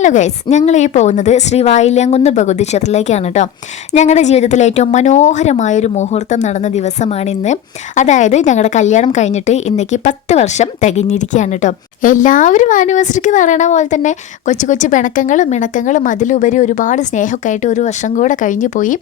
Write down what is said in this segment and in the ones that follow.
Hello guys, ഞങ്ങൾ ഈ പോകുന്നത് ശ്രീ വായില്യാങ്കുന്ന് ഭഗവതി ക്ഷേത്രത്തിലേക്കാണ് കേട്ടോ. ഞങ്ങളുടെ ജീവിതത്തിലെ ഏറ്റവും മനോഹരമായൊരു മുഹൂർത്തം നടന്ന ദിവസമാണ് ഇന്ന്. അതായത് ഞങ്ങളുടെ കല്യാണം കഴിഞ്ഞിട്ട് ഇന്നേക്ക് 10 വർഷം തികഞ്ഞിരിക്കുകയാണ് കേട്ടോ. എല്ലാവരും ആനിവേഴ്സറിക്ക് പറയണ പോലെ തന്നെ കൊച്ചു കൊച്ചു പിണക്കങ്ങളും മിണക്കങ്ങളും അതിലുപരി ഒരുപാട് സ്നേഹമൊക്കെ ആയിട്ട് ഒരു വർഷം കൂടെ കഴിഞ്ഞു പോയി.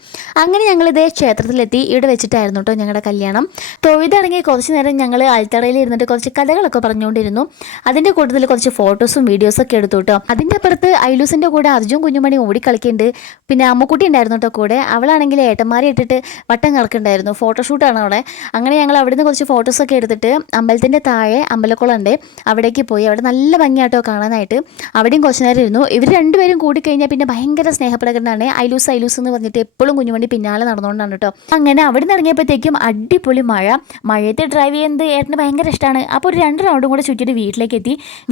അങ്ങനെ ഞങ്ങളിതേ ക്ഷേത്രത്തിലെത്തി. ഇവിടെ വെച്ചിട്ടായിരുന്നു കേട്ടോ ഞങ്ങളുടെ കല്യാണം. തൊഴുതിറങ്ങി കുറച്ച് നേരം ഞങ്ങൾ ആൽത്തറയിൽ ഇരുന്നിട്ട് കുറച്ച് കഥകളൊക്കെ പറഞ്ഞുകൊണ്ടിരുന്നു. അതിൻ്റെ കൂട്ടത്തിൽ കുറച്ച് ഫോട്ടോസും വീഡിയോസൊക്കെ എടുത്തു കേട്ടോ. അതിൻ്റെ അപ്പുറത്ത് ഐലൂസിൻ്റെ കൂടെ അർജുൻ കുഞ്ഞുമണി ഓടിക്കളിക്കുന്നുണ്ട്. പിന്നെ അമ്മുക്കുട്ടി ഉണ്ടായിരുന്നു കേട്ടോ കൂടെ. അവളാണെങ്കിൽ ഏട്ടന്മാരെ ഇട്ടിട്ട് വട്ടം കറക്കുന്നുണ്ടായിരുന്നു. ഫോട്ടോഷൂട്ടാണ് അവിടെ. അങ്ങനെ ഞങ്ങൾ അവിടുന്ന് കുറച്ച് ഫോട്ടോസൊക്കെ എടുത്തിട്ട് അമ്പലത്തിൻ്റെ താഴെ അമ്പലക്കുളമുണ്ട്, അവിടേക്ക് പോയി. അവിടെ നല്ല ഭംഗിയാട്ടോ കാണാനായിട്ട്. അവിടെയും കുറച്ച് നേരം ഇരുന്നു. ഇവർ രണ്ടുപേരും കൂടിക്കഴിഞ്ഞാൽ പിന്നെ ഭയങ്കര സ്നേഹപ്രകടനമാണ്. ഐലൂസ് ഐലൂസ് എന്ന് പറഞ്ഞിട്ട് എപ്പോഴും കുഞ്ഞുമണി പിന്നാലെ നടന്നുകൊണ്ടാണ് കേട്ടോ. അങ്ങനെ അവിടെ നിന്ന് ഇറങ്ങിയപ്പോഴത്തേക്കും അടിപൊളി മഴ. മഴയത്ത് ഡ്രൈവ് ചെയ്യുന്നത് ഏട്ടന് ഭയങ്കര ഇഷ്ടമാണ്. അപ്പോൾ ഒരു 2 റൗണ്ടും കൂടെ ചുറ്റിയിട്ട്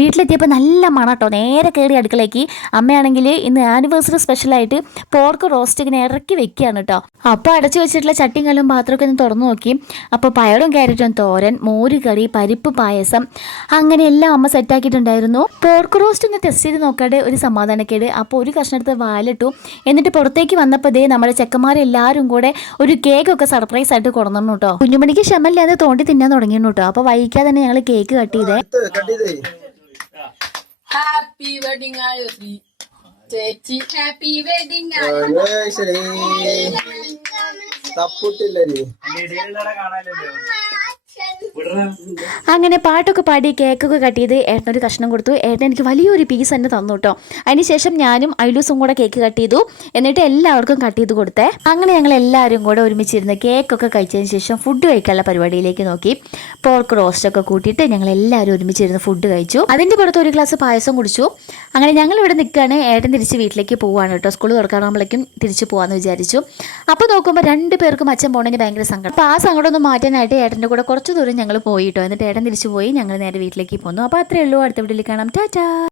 വീട്ടിലെത്തിയപ്പോൾ നല്ല മണം കേട്ടോ. നേരെ കയറി അടുക്കളയ്ക്ക്. അമ്മയാണെങ്കിൽ ഇന്ന് ആനിവേഴ്സറി സ്പെഷ്യലായിട്ട് പോർക്ക് റോസ്റ്റ് ഇങ്ങനെ ഇറക്കി വെക്കുകയാണ് കേട്ടോ. അപ്പോൾ അടച്ചു വെച്ചിട്ടുള്ള ചട്ടിയും കല്ലും പാത്രമൊക്കെ ഒന്ന് തുറന്നു നോക്കി. അപ്പോൾ പയറും ക്യാരറ്റും തോരൻ, മോര് കറി, പരിപ്പ് പായസം, അങ്ങനെ എല്ലാം അമ്മ സെറ്റാക്കിയിട്ടുണ്ടായിരുന്നു. പോർക്ക് റോസ്റ്റ് ഒന്ന് ടെസ്റ്റ് ചെയ്ത് നോക്കാതെ ഒരു സമാധാനക്കേട്. അപ്പോൾ ഒരു കഷ്ണം എടുത്ത് വാലിട്ടു. എന്നിട്ട് പുറത്തേക്ക് വന്നപ്പോൾ ദേ നമ്മുടെ ചെക്കന്മാരെല്ലാവരും കൂടെ ഒരു കേക്കൊക്കെ സർപ്രൈസ് ആയിട്ട് കൊണ്ടുവന്നു കേട്ടോ. കുഞ്ഞുമണിക്ക് ക്ഷമല്ലാതെ തോണ്ടി തിന്നാൻ തുടങ്ങിയിരുന്നു കേട്ടോ. അപ്പോൾ വൈകിക്കാതെ തന്നെ ഞങ്ങൾ കേക്ക് കട്ട് ചെയ്തേ. ഹാപ്പി വെഡിങ് ആനിവേഴ്സറി ചേച്ചി, ഹാപ്പി വെഡിങ് ആനിവേഴ്സറി. അങ്ങനെ പാട്ടൊക്കെ പാടി കേക്കൊക്കെ കട്ട് ചെയ്ത് ഏട്ടനൊരു കഷ്ണം കൊടുത്തു. ഏട്ടൻ എനിക്ക് വലിയൊരു പീസ് തന്നെ തന്നു കേട്ടോ. അതിനുശേഷം ഞാനും ഐലൂസും കൂടെ കേക്ക് കട്ട് ചെയ്തു. എന്നിട്ട് എല്ലാവർക്കും കട്ട് ചെയ്ത് കൊടുത്തേ. അങ്ങനെ ഞങ്ങൾ എല്ലാവരും കൂടെ ഒരുമിച്ചിരുന്ന് കേക്കൊക്കെ കഴിച്ചതിന് ശേഷം ഫുഡ് കഴിക്കാനുള്ള പരിപാടിയിലേക്ക് നോക്കി. പോർക്ക് റോസ്റ്റൊക്കെ കൂട്ടിയിട്ട് ഞങ്ങൾ എല്ലാവരും ഒരുമിച്ചിരുന്ന് ഫുഡ് കഴിച്ചു. അതിൻ്റെ പുറത്ത് ഒരു ഗ്ലാസ് പായസം കുടിച്ചു. അങ്ങനെ ഞങ്ങൾ ഇവിടെ നിൽക്കുകയാണ്. ഏട്ടൻ തിരിച്ച് വീട്ടിലേക്ക് പോവുകയാണ് കേട്ടോ. സ്കൂൾ തുറക്കാറാകുമ്പോഴേക്കും തിരിച്ച് പോകാമെന്ന് വിചാരിച്ചു. അപ്പോൾ നോക്കുമ്പോൾ 2 പേർക്കും അച്ഛൻ പോകണമെങ്കിൽ ഭയങ്കര സങ്കടം. അപ്പോൾ ആ സങ്കടം ഒന്ന് മാറ്റാനായിട്ട് ഏട്ടൻ്റെ കൂടെ കുറച്ച് ദൂരം ഞങ്ങൾ പോയി കേട്ടോ. എന്നിട്ട് ഏട്ടൻ തിരിച്ചു പോയി. ഞങ്ങൾ നേരെ വീട്ടിലേക്ക് പോന്നു. അപ്പോൾ അത്രയേ ഉള്ളൂ. അടുത്ത വീട്ടിൽ കാണാം. ടാറ്റാ.